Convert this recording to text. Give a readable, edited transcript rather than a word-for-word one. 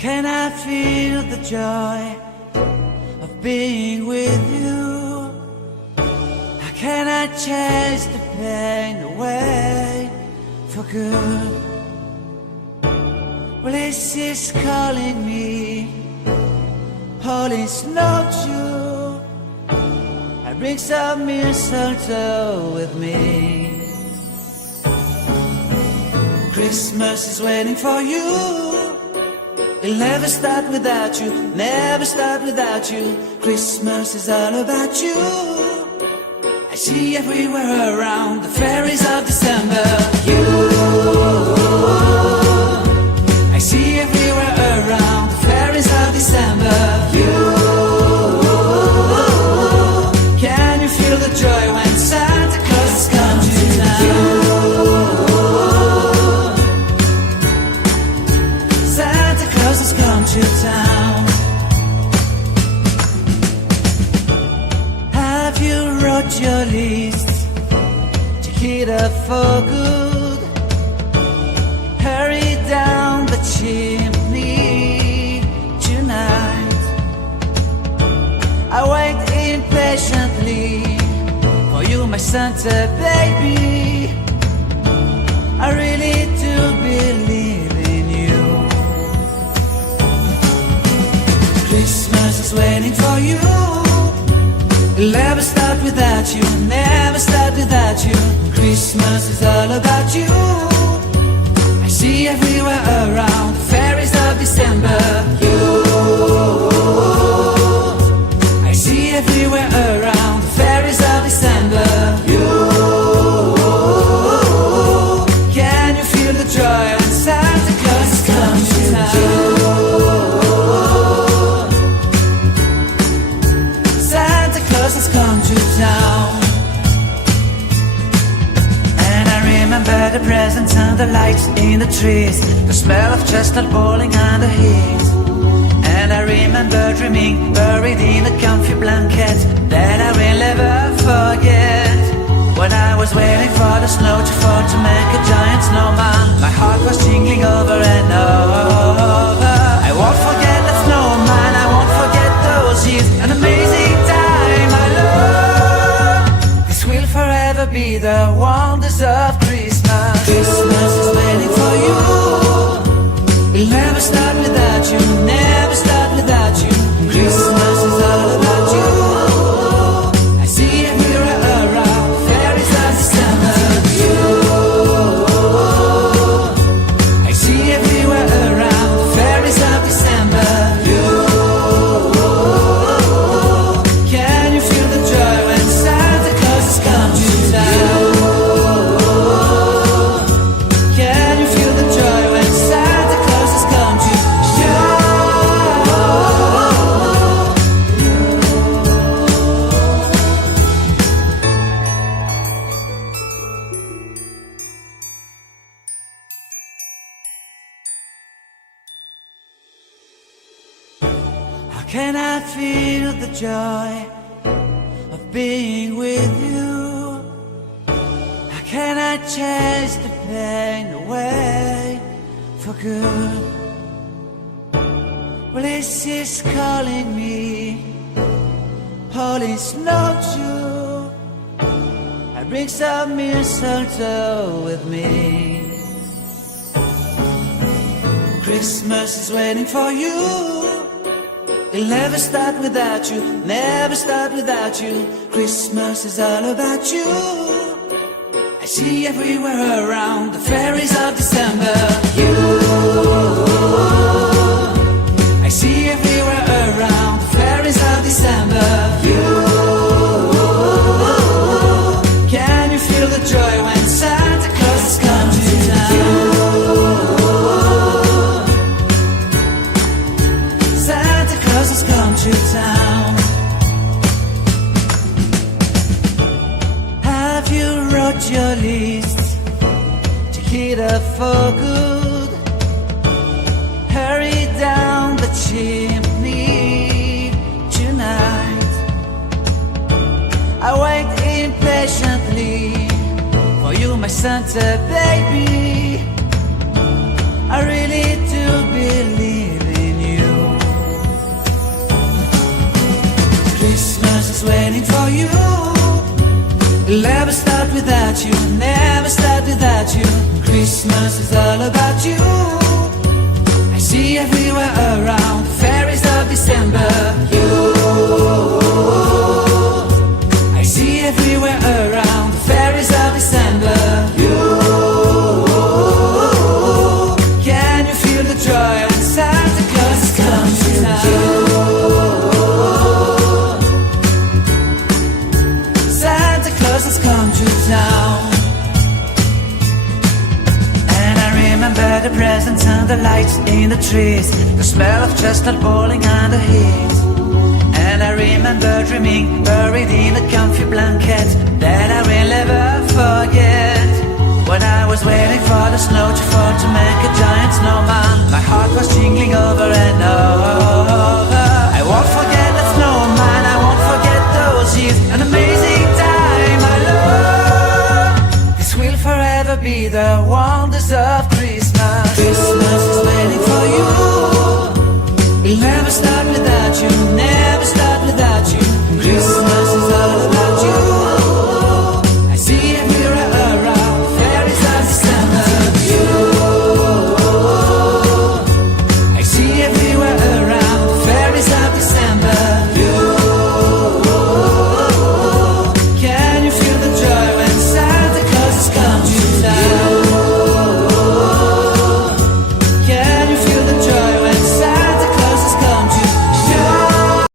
can I feel the joy of being with you? How can I chase the pain away for good? Well, this is calling me, all is not true. I bring some mistletoe with me. Christmas is waiting for you. It'll never start without you, never start without you. Christmas is all about you. I see everywhere around the fairies of December. You, I see everywhere around the fairies of December. You, can you feel the joy when Santa Claus comes to town? Come to town. Have you wrote your list to hit up for good? Hurry down the chimney tonight. I wait impatiently for you, my Santa baby. I really do believe in you. Christmas is waiting for you. It'll never start without you, never start without you. Christmas is all about you. I see everywhere around the fairies of December. You, I see everywhere around the fairies of December. You, can you feel the joy when Santa Claus comes to town? Has come to town. And I remember the presents and the lights in the trees, the smell of chestnut boiling and the heat. And I remember dreaming, buried in a comfy blanket that I will never forget. When I was waiting for the snow to fall to make a giant snowman, my heart was jingling over and over. I won't forget that snowman, I won't forget those years, an amazing time. Will forever be the wonders of Christmas. Christmas is waiting for you. It'll never start without you, never start without you. Christmas is all about you. I see everywhere around the fairies of December. You, I see everywhere around the fairies of December. You, can you feel the joy when Santa Claus come to town? Can you feel the joy when Santa Claus has come to How can I feel the joy of being with you? How can I chase the pain away for good? Well, this is calling me, all is not true. I bring some mistletoe with me. Christmas is waiting for you. It'll never start without you, never start without you. Christmas is all about you. I see everywhere around the fairies of December. You, I see everywhere around the fairies of December. You, can you feel the joy when Santa Claus has come to town? Santa Claus has come to town. Have you wrote your list to hit up for good? Hurry down the chimney tonight. I wait impatiently for you, my Santa baby. I really do believe in was waiting for you. It'll never start without you, never start without you. Christmas is all about you. I see everywhere around the fairies of December. You, I see everywhere around the fairies of December. You, can you feel the joy when Santa Claus is coming to town? Santa Claus has come to town. And I remember the presents and the lights in the trees, the smell of chestnut boiling and the heat. And I remember dreaming, buried in a comfy blanket, that I will never forget. When I was waiting for the snow to fall to make a giant snowman, my heart was jingling over and